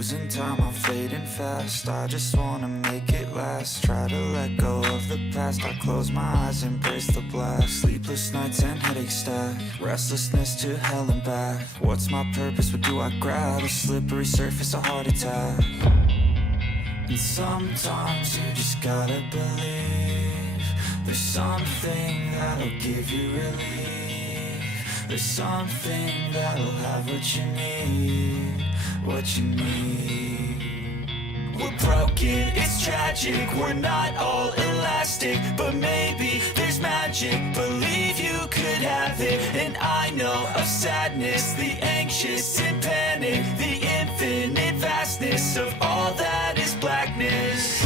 Losing time, I'm fading fast. I just wanna make it last. Try to let go of the past. I close my eyes, embrace the blast. Sleepless nights and headaches stack. Restlessness to hell and back. What's my purpose? What do I grab? A slippery surface, a heart attack. And sometimes you just gotta believe there's something that'll give you relief. There's something that'll have what you need, what you need. We're broken, it's tragic, we're not all elastic, but maybe there's magic. Believe you could have it, and I know of sadness, the anxious and panic, the infinite vastness of all that is blackness.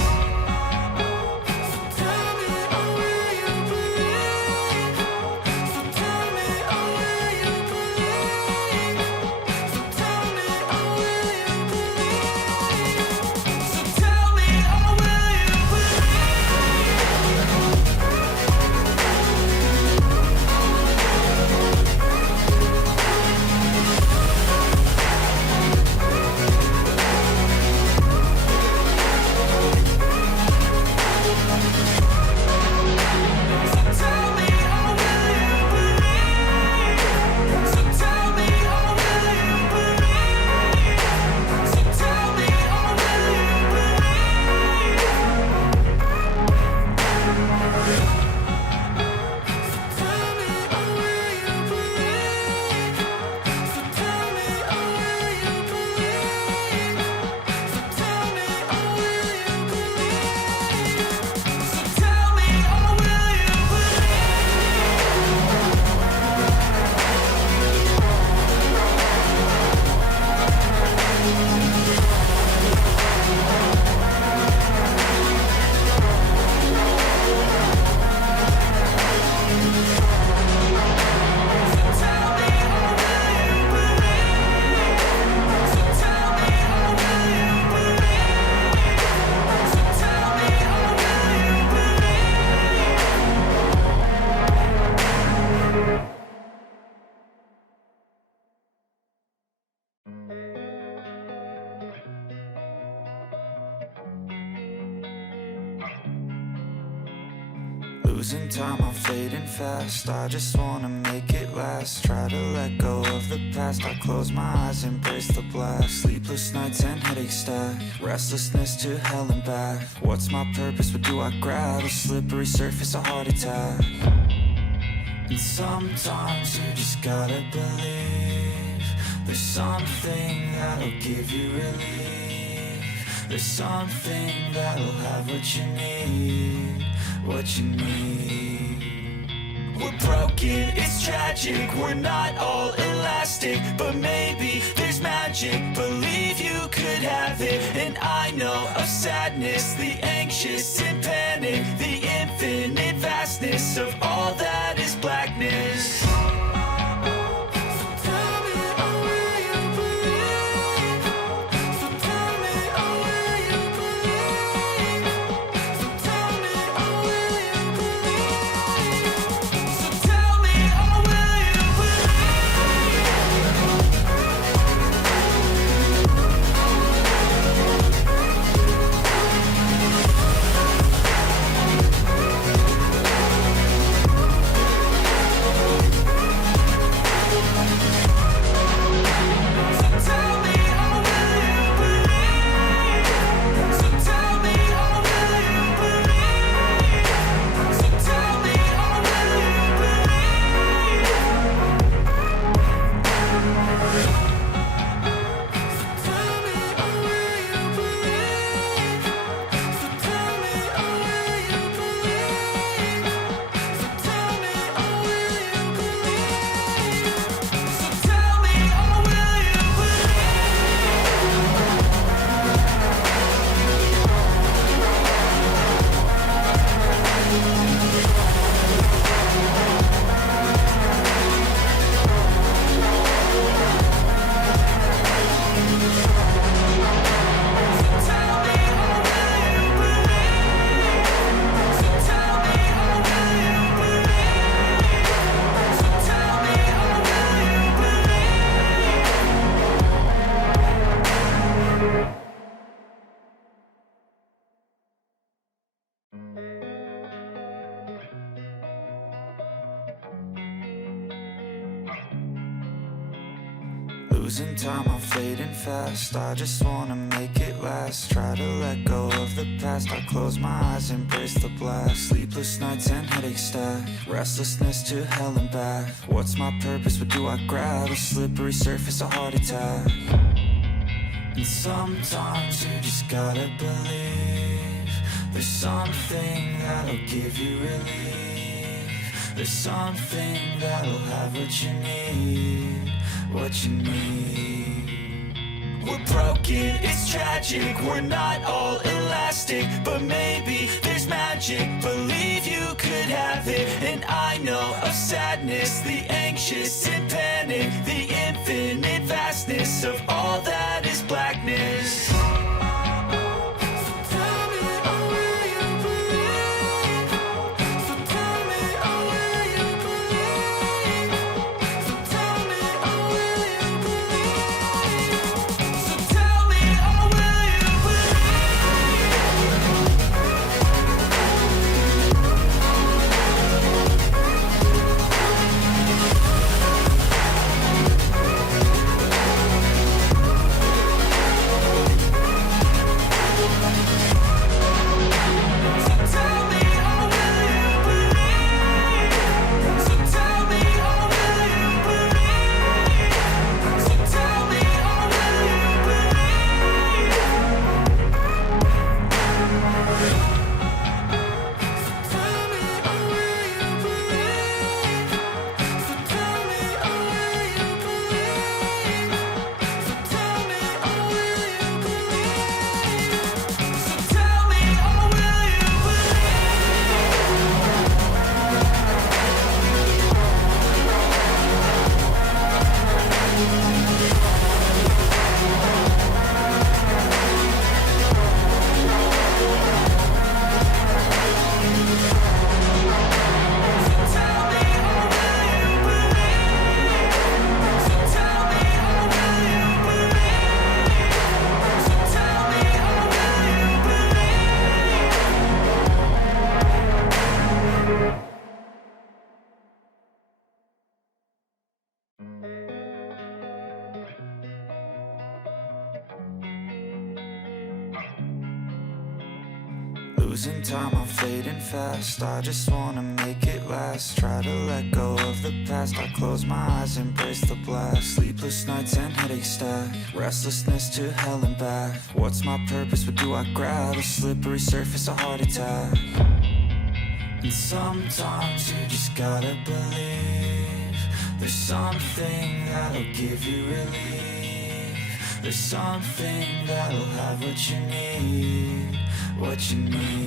Losing time, I'm fading fast. I just wanna make it last. Try to let go of the past. I close my eyes, embrace the blast. Sleepless nights and headaches stack. Restlessness to hell and back. What's my purpose? What do I grab? A slippery surface, a heart attack. And sometimes you just gotta believe there's something that'll give you relief. There's something that'll have what you need, what you need. We're broken, it's tragic, we're not all elastic, but maybe there's magic. Believe you could have it, and I know of sadness, the anxious and panic, the infinite vastness of all that is blackness. Losing time, I'm fading fast. I just wanna make it last. Try to let go of the past. I close my eyes, embrace the blast. Sleepless nights and headaches stack. Restlessness to hell and back. What's my purpose? What do I grab? A slippery surface, a heart attack. And sometimes you just gotta believe there's something that'll give you relief. There's something that'll have what you need, what you need. We're broken, it's tragic, we're not all elastic, but maybe there's magic. Believe you could have it, and I know of sadness, the anxious and panic, the infinite vastness of all that is blackness. Losing time, I'm fading fast. I just wanna make it last. Try to let go of the past. I close my eyes, embrace the blast. Sleepless nights and headaches stack. Restlessness to hell and back. What's my purpose? What do I grab? A slippery surface, a heart attack. And sometimes you just gotta believe there's something that'll give you relief. There's something that'll have what you need, what you need.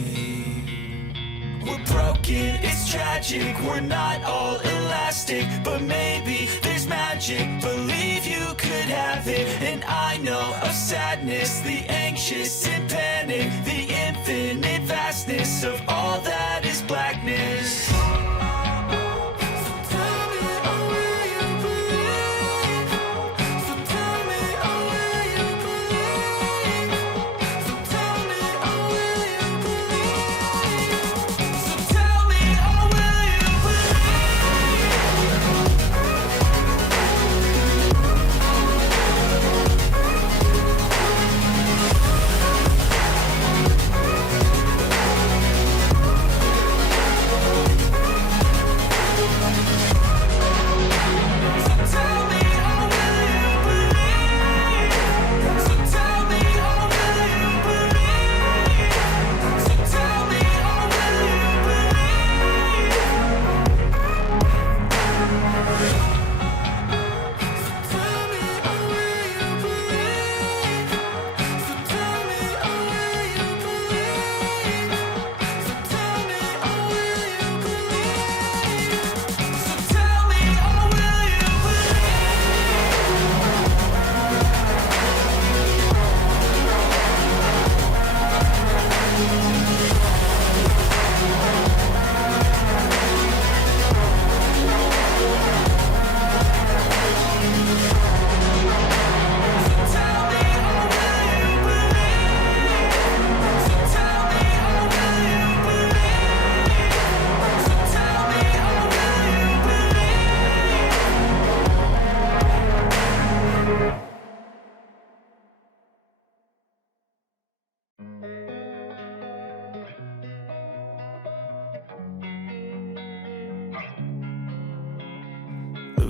We're broken, it's tragic, we're not all elastic, but maybe there's magic. Believe you could have it, and I know of sadness, the anxious and panic, the infinite vastness of all that is blackness.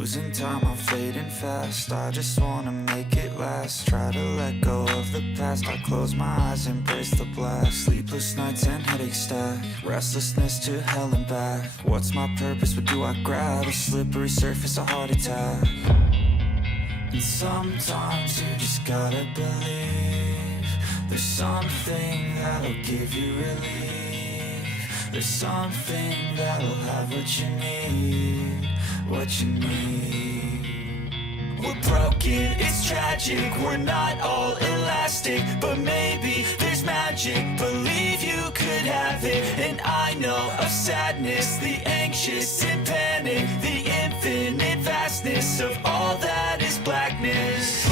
Losing time, I'm fading fast. I just wanna make it last. Try to let go of the past. I close my eyes, embrace the blast. Sleepless nights and headaches stack. Restlessness to hell and back. What's my purpose? What do I grab? A slippery surface, a heart attack. And sometimes you just gotta believe there's something that'll give you relief. There's something that'll have what you need, what you need. We're broken, it's tragic, we're not all elastic, but maybe there's magic, believe you could have it. And I know of sadness, the anxious and panic, the infinite vastness of all that is blackness.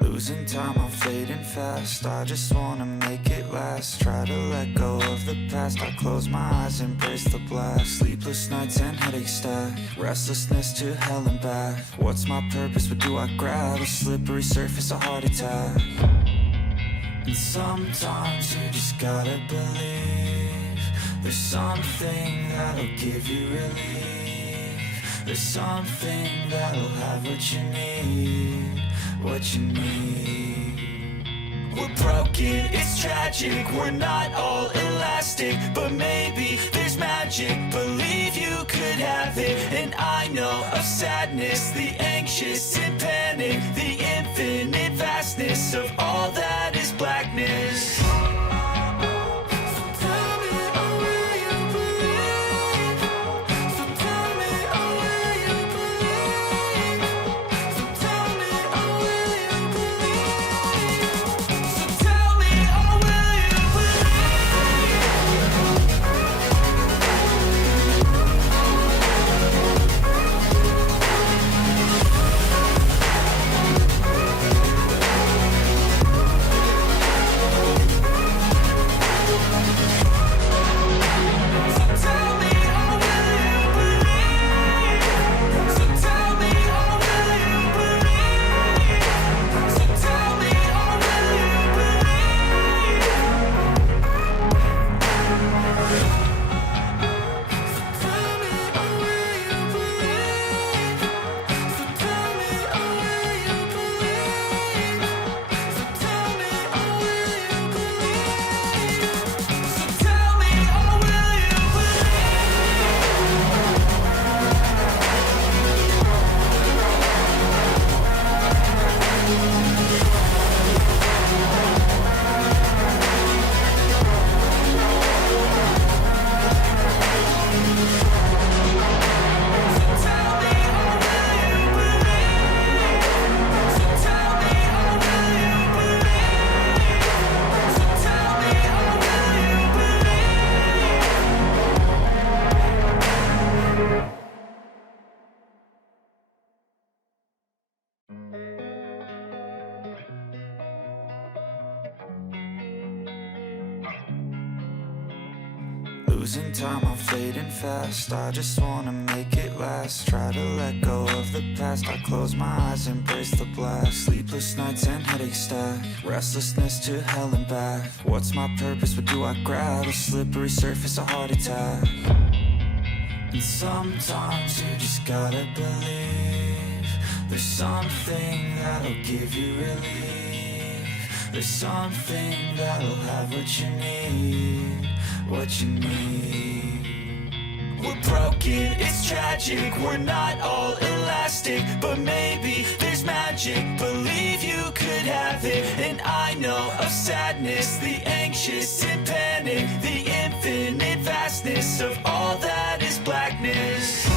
Losing time, I'm fading fast. I just wanna make it last. Try to let go of the past. I close my eyes, embrace the blast. Sleepless nights and headaches stack. Restlessness to hell and back. What's my purpose? What do I grab? A slippery surface, a heart attack. And sometimes you just gotta believe there's something that'll give you relief. There's something that'll have what you need, what you need. We're broken, it's tragic, we're not all elastic, but maybe there's magic, believe you could have it. And I know of sadness, the anxious and panic, the infinite vastness of all that is blackness. Losing time, I'm fading fast. I just wanna make it last. Try to let go of the past. I close my eyes, embrace the blast. Sleepless nights and headaches stack. Restlessness to hell and back. What's my purpose? What do I grab? A slippery surface, a heart attack. And sometimes you just gotta believe there's something that'll give you relief. There's something that'll have what you need, what you need. We're broken, it's tragic, we're not all elastic, but maybe there's magic, believe you could have it. And I know of sadness, the anxious and panic, the infinite vastness of all that is blackness.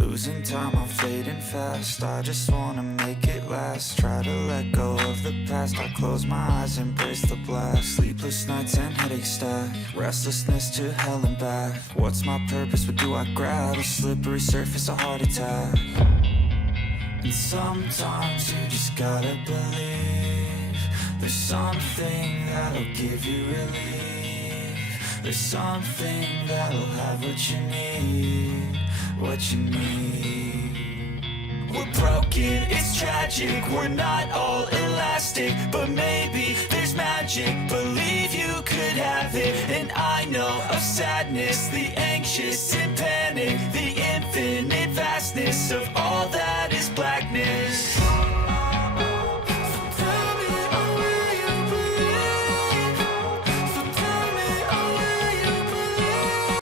Losing time, I'm fading fast. I just wanna make it last. Try to let go of the past. I close my eyes, embrace the blast. Sleepless nights and headaches stack. Restlessness to hell and back. What's my purpose? What do I grab? A slippery surface, a heart attack. And sometimes you just gotta believe there's something that'll give you relief. There's something that'll have what you need, what you need. We're broken, it's tragic, we're not all elastic, but maybe there's magic, believe you could have it. And I know of sadness, the anxious and panic, the infinite vastness of all that is blackness.